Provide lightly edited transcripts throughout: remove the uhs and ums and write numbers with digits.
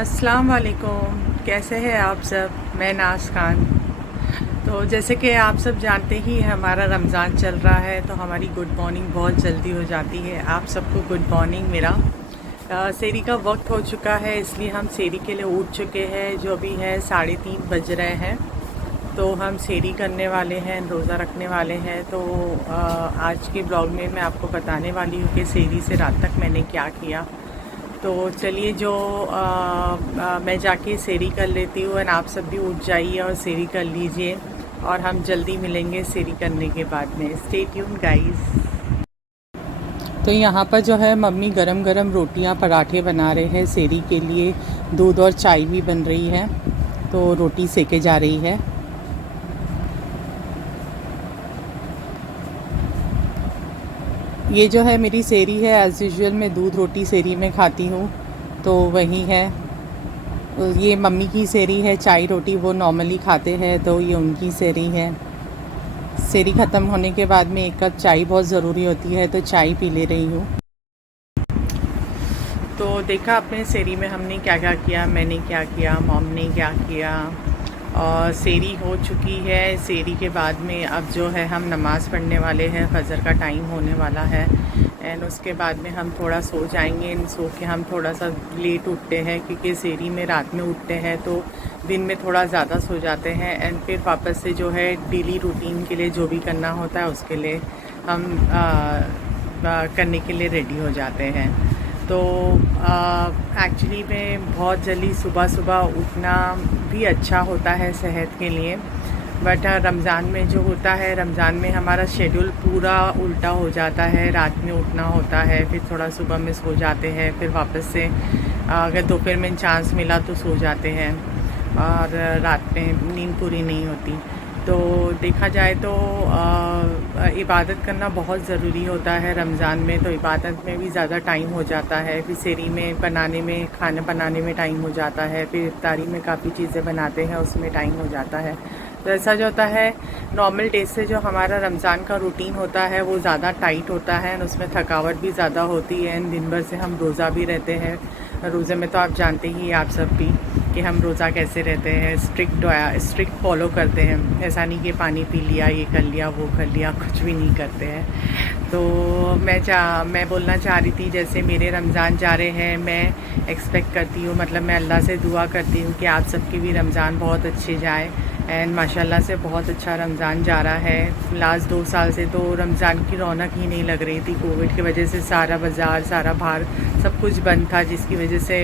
अस्सलाम वालेकुम, कैसे हैं आप सब। मैं नाज खान। तो जैसे कि आप सब जानते ही हैं, हमारा रमज़ान चल रहा है तो हमारी गुड मॉर्निंग बहुत जल्दी हो जाती है। आप सबको गुड मॉर्निंग। मेरा सेरी का वक्त हो चुका है, इसलिए हम सेरी के लिए उठ चुके हैं। जो अभी है 3:30 बज रहे हैं, तो हम सेरी करने वाले हैं, रोज़ा रखने वाले हैं। तो आज के ब्लॉग में मैं आपको बताने वाली हूँ कि सेरी से रात तक मैंने क्या किया। तो चलिए मैं जाके सेरी कर लेती हूँ, एंड आप सब भी उठ जाइए और सेरी कर लीजिए, और हम जल्दी मिलेंगे सेरी करने के बाद में। Stay tune guys. तो यहाँ पर जो है मम्मी गरम गरम रोटियाँ पराठे बना रहे हैं सेरी के लिए। दूध और चाय भी बन रही है, तो रोटी सेके जा रही है। ये जो है मेरी सेरी है। एज़ यूजुअल मैं दूध रोटी सेरी में खाती हूँ, तो वही है। ये मम्मी की सेरी है। चाय रोटी वो नॉर्मली खाते हैं, तो ये उनकी सेरी है। सेरी ख़त्म होने के बाद में 1 कप चाय बहुत ज़रूरी होती है, तो चाय पी ले रही हूँ। तो देखा अपने सेरी में हमने क्या क्या किया, मैंने क्या किया, मॉम ने क्या किया। और सेरी हो चुकी है। सेरी के बाद में अब जो है हम नमाज़ पढ़ने वाले हैं। फजर का टाइम होने वाला है, एंड उसके बाद में हम थोड़ा सो जाएंगे। सो के हम थोड़ा सा लेट उठते हैं, क्योंकि सेरी में रात में उठते हैं तो दिन में थोड़ा ज़्यादा सो जाते हैं। एंड फिर वापस से जो है डेली रूटीन के लिए जो भी करना होता है उसके लिए हम करने के लिए रेडी हो जाते हैं। तो एक्चुअली में बहुत जल्दी सुबह सुबह उठना भी अच्छा होता है सेहत के लिए। बट रमज़ान में जो होता है, रमज़ान में हमारा शेड्यूल पूरा उल्टा हो जाता है। रात में उठना होता है, फिर थोड़ा सुबह में सो जाते हैं, फिर वापस से अगर दोपहर में चांस मिला तो सो जाते हैं, और रात में नींद पूरी नहीं होती। तो देखा जाए तो इबादत करना बहुत ज़रूरी होता है रमज़ान में। तो इबादत में भी ज़्यादा टाइम हो जाता है, फिर सेरी में बनाने में, खाना बनाने में टाइम हो जाता है, फिर इफ्तारी में काफ़ी चीज़ें बनाते हैं उसमें टाइम हो जाता है। तो ऐसा जो होता है, नॉर्मल डेज से जो हमारा रमज़ान का रूटीन होता है वो ज़्यादा टाइट होता है, और उसमें थकावट भी ज़्यादा होती है। दिन भर से हम रोज़ा भी रहते हैं। रोज़े में तो आप जानते ही, आप सब भी, कि हम रोज़ा कैसे रहते हैं। स्ट्रिक्ट फॉलो करते हैं। ऐसा नहीं कि पानी पी लिया, ये कर लिया, वो कर लिया, कुछ भी नहीं करते हैं। तो मैं बोलना चाह रही थी, जैसे मेरे रमज़ान जा रहे हैं, मैं एक्सपेक्ट करती हूँ, मतलब मैं अल्लाह से दुआ करती हूँ कि आप सबके भी रमज़ान बहुत अच्छे जाए। एंड माशाल्लाह से बहुत अच्छा रमज़ान जा रहा है। लास्ट 2 साल से तो रमज़ान की रौनक ही नहीं लग रही थी। कोविड की वजह से सारा बाज़ार, सारा बाहर सब कुछ बंद था, जिसकी वजह से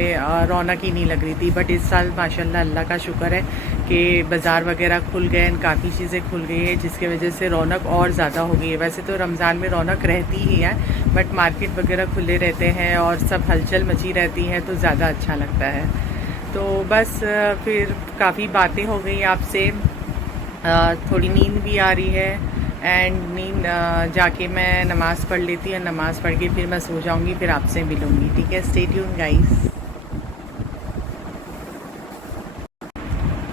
रौनक ही नहीं लग रही थी। बट इस साल माशाल्लाह अल्लाह का शुक्र है कि बाज़ार वगैरह खुल गए एंड काफ़ी चीज़ें खुल गई है, जिसकी वजह से रौनक और ज़्यादा हो गई है। वैसे तो रमज़ान में रौनक रहती ही है, बट मार्केट वगैरह खुले रहते हैं और सब हलचल मची रहती है, तो ज़्यादा अच्छा लगता है। तो बस फिर काफ़ी बातें हो गई आपसे। थोड़ी नींद भी आ रही है, एंड नींद जाके मैं नमाज़ पढ़ लेती हूँ। नमाज़ पढ़ के फिर मैं सो जाऊँगी, फिर आपसे मिलूँगी। ठीक है, स्टे ट्यून गाइस।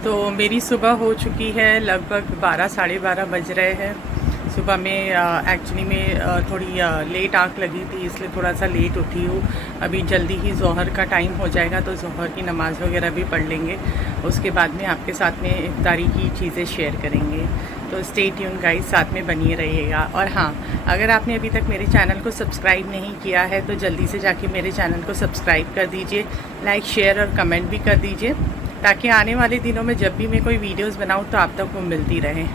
तो मेरी सुबह हो चुकी है, लगभग 12 साढ़े 12 बज रहे हैं। सुबह में एक्चुअली में थोड़ी लेट आँख लगी थी, इसलिए थोड़ा सा लेट उठी हूँ। अभी जल्दी ही ज़ोहर का टाइम हो जाएगा, तो ज़ोहर की नमाज़ वगैरह भी पढ़ लेंगे। उसके बाद में आपके साथ में इफ्तारी की चीज़ें शेयर करेंगे। तो स्टे ट्यून गाइस, साथ में बनिए रहिएगा। और हाँ, अगर आपने अभी तक मेरे चैनल को सब्सक्राइब नहीं किया है, तो जल्दी से जाके मेरे चैनल को सब्सक्राइब कर दीजिए। लाइक, शेयर और कमेंट भी कर दीजिए, ताकि आने वाले दिनों में जब भी मैं कोई वीडियोस बनाऊं तो आप तक वो मिलती रहे।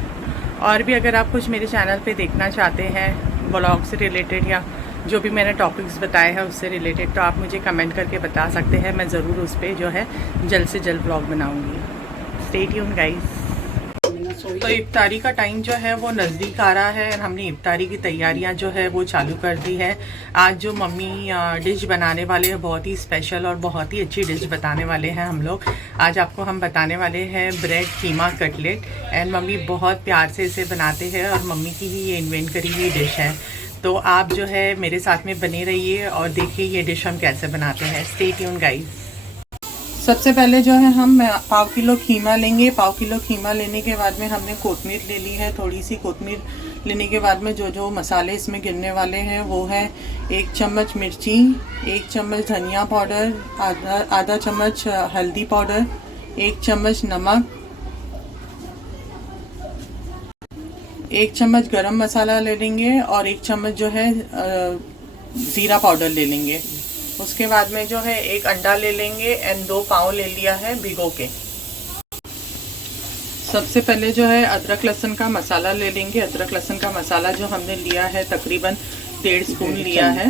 और भी अगर आप कुछ मेरे चैनल पे देखना चाहते हैं, ब्लॉग से रिलेटेड या जो भी मैंने टॉपिक्स बताए हैं उससे रिलेटेड, तो आप मुझे कमेंट करके बता सकते हैं। मैं ज़रूर उस पर जो है जल्द से जल्द ब्लॉग बनाऊँगी। Stay tune guys. तो इफ्तारी का टाइम जो है वो नज़दीक आ रहा है, और हमने इफ्तारी की तैयारियां जो है वो चालू कर दी है। आज जो मम्मी डिश बनाने वाले हैं, बहुत ही स्पेशल और बहुत ही अच्छी डिश बताने वाले हैं हम लोग। आज आपको हम बताने वाले हैं bread keema cutlet, and mummy बहुत प्यार से इसे बनाते हैं, और मम्मी की ही ये इन्वेंट करी हुई डिश है। तो आप जो है मेरे साथ में बने रहिए और देखिए ये डिश हम कैसे बनाते हैं। Stay tune guys. सबसे पहले जो है हम 1/2 किलो खीमा लेंगे। 1/2 किलो खीमा लेने के बाद में हमने कोतमीर ले ली है, थोड़ी सी कोतमीर लेने के बाद में जो जो मसाले इसमें गिरने वाले हैं वो है 1 चम्मच मिर्ची, 1 चम्मच धनिया पाउडर, आधा चम्मच हल्दी पाउडर, 1 चम्मच नमक, 1 चम्मच गरम मसाला ले लेंगे और 1 चम्मच जो है ज़ीरा पाउडर ले लेंगे। उसके बाद में जो है 1 अंडा ले लेंगे एंड 2 पाव ले लिया है भिगो के। सबसे पहले जो है अदरक लहसुन का मसाला ले लेंगे। अदरक लहसुन का मसाला जो हमने लिया है तकरीबन 1.5 स्पून लिया है।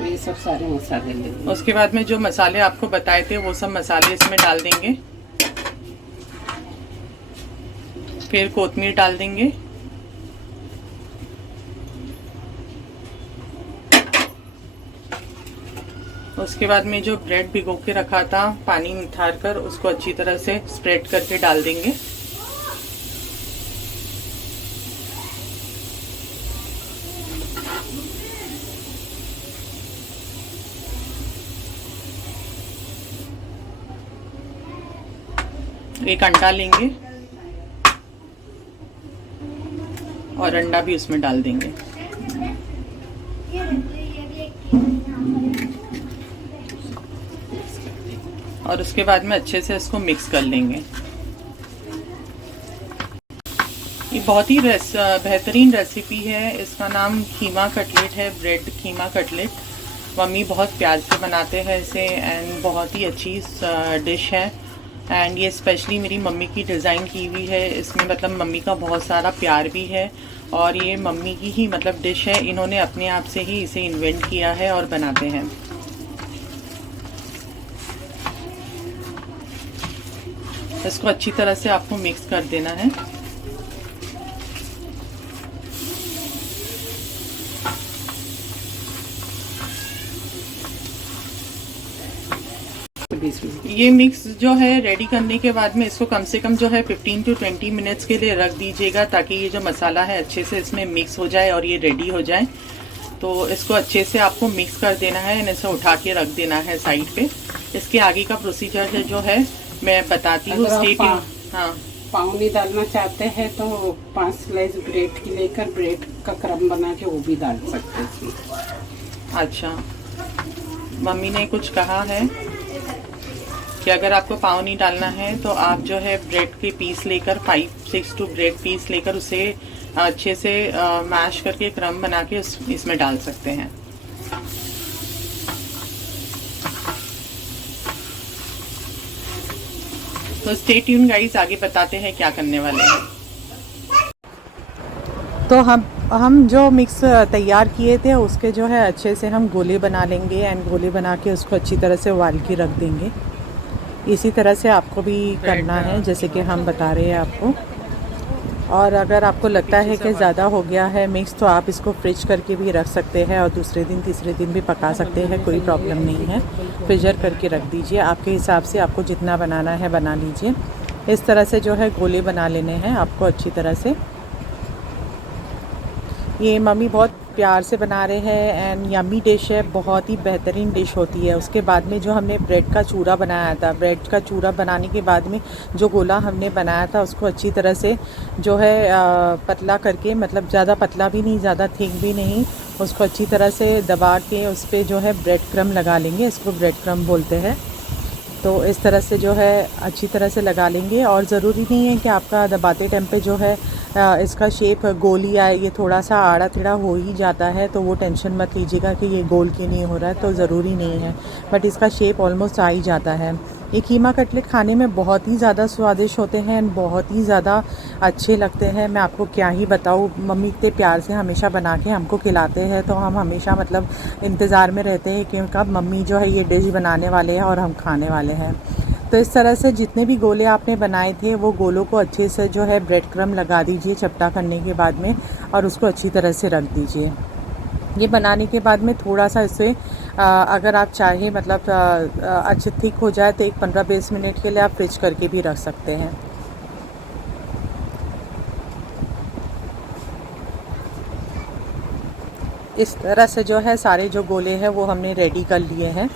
ये सब सारे मसाले ले लेंगे। उसके बाद में जो मसाले आपको बताए थे वो सब मसाले इसमें डाल देंगे। फिर कोतमीर डाल देंगे। उसके बाद में जो ब्रेड भिगो के रखा था पानी निथार कर उसको अच्छी तरह से स्प्रेड करके डाल देंगे। एक अंडा लेंगे और अंडा भी उसमें डाल देंगे। और उसके बाद में अच्छे से इसको मिक्स कर लेंगे। ये बहुत ही बेहतरीन रेसिपी है। इसका नाम कीमा कटलेट है, ब्रेड कीमा कटलेट। मम्मी बहुत प्यार से बनाते हैं इसे एंड बहुत ही अच्छी डिश है। एंड ये स्पेशली मेरी मम्मी की डिज़ाइन की हुई है। इसमें मतलब मम्मी का बहुत सारा प्यार भी है और ये मम्मी की ही मतलब डिश है। इन्होंने अपने आप से ही इसे इन्वेंट किया है और बनाते हैं। इसको अच्छी तरह से आपको मिक्स कर देना है। ये मिक्स जो है रेडी करने के बाद में इसको कम से कम जो है 15 to 20 मिनट्स के लिए रख दीजिएगा ताकि ये जो मसाला है अच्छे से इसमें मिक्स हो जाए और ये रेडी हो जाए। तो इसको अच्छे से आपको मिक्स कर देना है और इसे उठा के रख देना है साइड पे। इसके आगे का प्रोसीजर है जो है मैं बताती हूँ। हाँ, पाव नहीं डालना चाहते हैं तो 5 स्लाइस ब्रेड की लेकर ब्रेड का क्रम बना के वो भी डाल सकते हैं। अच्छा, मम्मी ने कुछ कहा है कि अगर आपको पाव नहीं डालना है तो आप जो है ब्रेड के पीस लेकर 5-6 टू ब्रेड पीस लेकर उसे अच्छे से मैश करके क्रम बना के इसमें डाल सकते हैं। तो स्टे ट्यून गाइस, आगे बताते हैं क्या करने वाले हैं। तो हम जो मिक्स तैयार किए थे उसके जो है अच्छे से हम गोले बना लेंगे एंड गोले बना के उसको अच्छी तरह से उबाल के रख देंगे। इसी तरह से आपको भी करना है जैसे कि हम बता रहे हैं आपको। और अगर आपको लगता है कि ज़्यादा हो गया है मिक्स तो आप इसको फ्रिज करके भी रख सकते हैं और दूसरे दिन तीसरे दिन भी पका सकते हैं, कोई प्रॉब्लम नहीं है। फ्रीजर करके रख दीजिए, आपके हिसाब से आपको जितना बनाना है बना लीजिए। इस तरह से जो है गोले बना लेने हैं आपको अच्छी तरह से। ये मम्मी बहुत प्यार से बना रहे हैं एंड यम्मी डिश है, बहुत ही बेहतरीन डिश होती है। उसके बाद में जो हमने ब्रेड का चूरा बनाया था, ब्रेड का चूरा बनाने के बाद में जो गोला हमने बनाया था उसको अच्छी तरह से जो है पतला करके, मतलब ज़्यादा पतला भी नहीं ज़्यादा थिक भी नहीं, उसको अच्छी तरह से दबा के उस पर जो है ब्रेड क्रम लगा लेंगे। इसको ब्रेड क्रम बोलते हैं। तो इस तरह से जो है अच्छी तरह से लगा लेंगे। और ज़रूरी नहीं है कि आपका दबाते टाइम पे जो है इसका शेप गोल ही आए, ये थोड़ा सा आड़ा टेढ़ा हो ही जाता है तो वो टेंशन मत लीजिएगा कि ये गोल क्यों नहीं हो रहा है, तो ज़रूरी नहीं है, बट इसका शेप ऑलमोस्ट आ ही जाता है। ये कीमा कटलेट खाने में बहुत ही ज़्यादा स्वादिष्ट होते हैं, बहुत ही ज़्यादा अच्छे लगते हैं। मैं आपको क्या ही बताऊँ, मम्मी इतने प्यार से हमेशा बना के हमको खिलाते हैं तो हम हमेशा मतलब इंतज़ार में रहते हैं कि कब मम्मी जो है ये डिश बनाने वाले हैं और हम खाने वाले हैं। तो इस तरह से जितने भी गोले आपने बनाए थे वो गोलों को अच्छे से जो है ब्रेड क्रम लगा दीजिए चपटा करने के बाद में और उसको अच्छी तरह से रख दीजिए। ये बनाने के बाद में थोड़ा सा इसे अगर आप चाहें मतलब अच्छे थिक हो जाए तो एक 15-20 मिनट के लिए आप फ्रिज करके भी रख सकते हैं। इस तरह से जो है सारे जो गोले हैं वो हमने रेडी कर लिए हैं।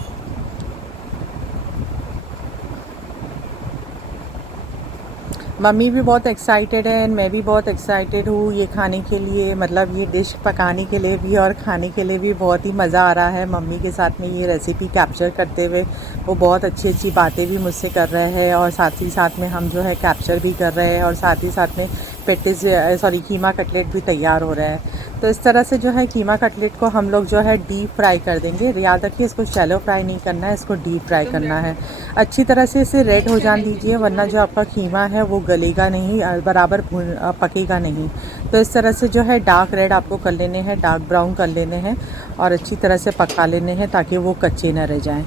मम्मी भी बहुत एक्साइटेड है एंड मैं भी बहुत एक्साइटेड हूँ ये खाने के लिए, मतलब ये डिश पकाने के लिए भी और खाने के लिए भी बहुत ही मज़ा आ रहा है मम्मी के साथ में ये रेसिपी कैप्चर करते हुए। वो बहुत अच्छी अच्छी बातें भी मुझसे कर रहे हैं और साथ ही साथ में हम जो है कैप्चर भी कर रहे हैं और साथ ही साथ में कीमा कटलेट भी तैयार हो रहा है। तो इस तरह से जो है कीमा कटलेट को हम लोग जो है डीप फ्राई कर देंगे। याद रखिए इसको शैलो फ्राई नहीं करना है, इसको डीप फ्राई करना है। अच्छी तरह से इसे रेड हो जाने दीजिए, वरना जो आपका कीमा है वो गलेगा नहीं, बराबर पकेगा नहीं। तो इस तरह से जो है डार्क रेड आपको कर लेने हैं, डार्क ब्राउन कर लेने हैं और अच्छी तरह से पका लेने हैं ताकि वो कच्चे न रह जाएं।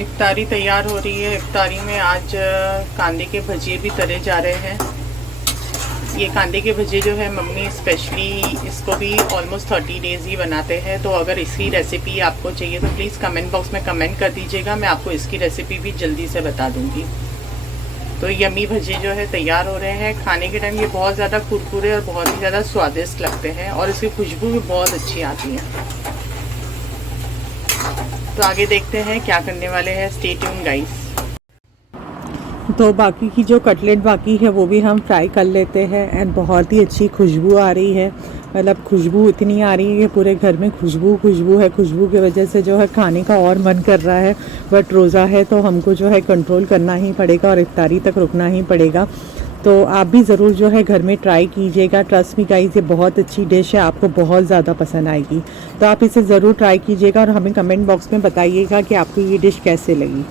इफ्तारी तैयार हो रही है। इफ्तारी में आज कांदे के भजिए भी तले जा रहे हैं। ये कांदे के भजिए जो है मम्मी स्पेशली इसको भी ऑलमोस्ट 30 डेज़ ही बनाते हैं। तो अगर इसकी रेसिपी आपको चाहिए तो प्लीज़ कमेंट बॉक्स में कमेंट कर दीजिएगा, मैं आपको इसकी रेसिपी भी जल्दी से बता दूँगी। तो यम्मी भजिए जो है तैयार हो रहे हैं। खाने के टाइम ये बहुत ज़्यादा कुरकुरे और बहुत ही ज़्यादा स्वादिष्ट लगते हैं और इसकी खुशबू भी बहुत अच्छी आती है। तो आगे देखते हैं क्या करने वाले हैं। Stay tune guys. तो बाकी की जो कटलेट बाकी है वो भी हम फ्राई कर लेते हैं एंड बहुत ही अच्छी खुशबू आ रही है। मतलब खुशबू इतनी आ रही है कि पूरे घर में खुशबू है। खुशबू की वजह से जो है खाने का और मन कर रहा है। बट रोज़ा है तो हमको जो है कंट्रोल करना ही पड़ेगा और इफ्तारी तक रुकना ही पड़ेगा। तो आप भी ज़रूर जो है घर में ट्राई कीजिएगा। ट्रस्ट मी गाइस, ये बहुत अच्छी डिश है, आपको बहुत ज़्यादा पसंद आएगी। तो आप इसे ज़रूर ट्राई कीजिएगा और हमें कमेंट बॉक्स में बताइएगा कि आपको ये डिश कैसे लगी।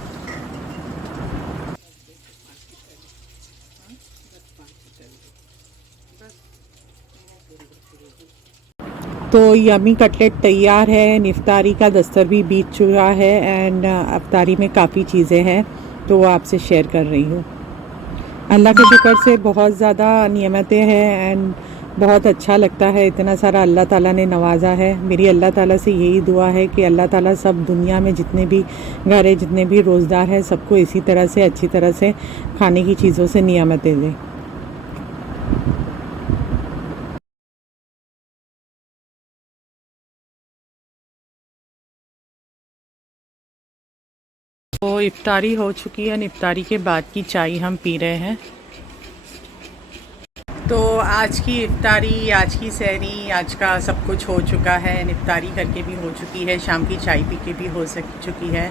तो यमी कटलेट तैयार है। इफ्तारी का दस्तर भी बीत चुका है एंड इफ्तारी में काफ़ी चीज़ें हैं तो वो आपसे शेयर कर रही हूँ। अल्लाह के शुक्र से बहुत ज़्यादा नियमतें हैं एंड बहुत अच्छा लगता है। इतना सारा अल्लाह ताला ने नवाजा है। मेरी अल्लाह ताला से यही दुआ है कि अल्लाह ताला सब दुनिया में जितने भी घर है, जितने भी रोज़दार हैं, सबको इसी तरह से अच्छी तरह से खाने की चीज़ों से नियमतें दें। तो इफ्तारी हो चुकी है। इफ्तारी के बाद की चाय हम पी रहे हैं। तो आज की इफ्तारी, आज की सहरी, आज का सब कुछ हो चुका है। इफ्तारी करके भी हो चुकी है, शाम की चाय पी के भी हो चुकी है।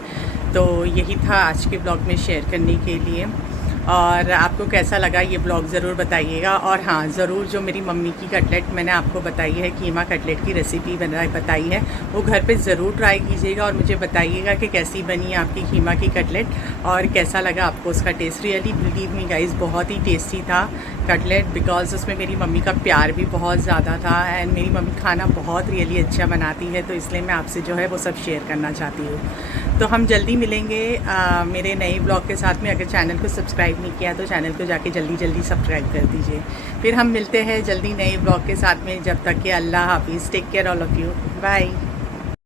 तो यही था आज के ब्लॉग में शेयर करने के लिए। और आपको कैसा लगा ये ब्लॉग ज़रूर बताइएगा। और हाँ, ज़रूर जो मेरी मम्मी की कटलेट मैंने आपको बताई है, कीमा कटलेट की रेसिपी बताई है, वो घर पे ज़रूर ट्राई कीजिएगा और मुझे बताइएगा कि कैसी बनी आपकी कीमा की कटलेट और कैसा लगा आपको उसका taste. Really believe me guys, बहुत ही टेस्टी था कटलेट, बिकॉज़ उसमें मेरी मम्मी का प्यार भी बहुत ज़्यादा था एंड मेरी मम्मी खाना बहुत रियली अच्छा बनाती है। तो इसलिए मैं आपसे जो है वो सब शेयर करना चाहती हूँ। तो हम जल्दी मिलेंगे मेरे नए ब्लॉग के साथ में। अगर चैनल को सब्सक्राइब नहीं किया तो चैनल को जाके जल्दी सब्सक्राइब कर दीजिए। फिर हम मिलते हैं जल्दी नए ब्लॉग के साथ में। जब तक कि अल्लाह हाफिज़, take care all of you, bye.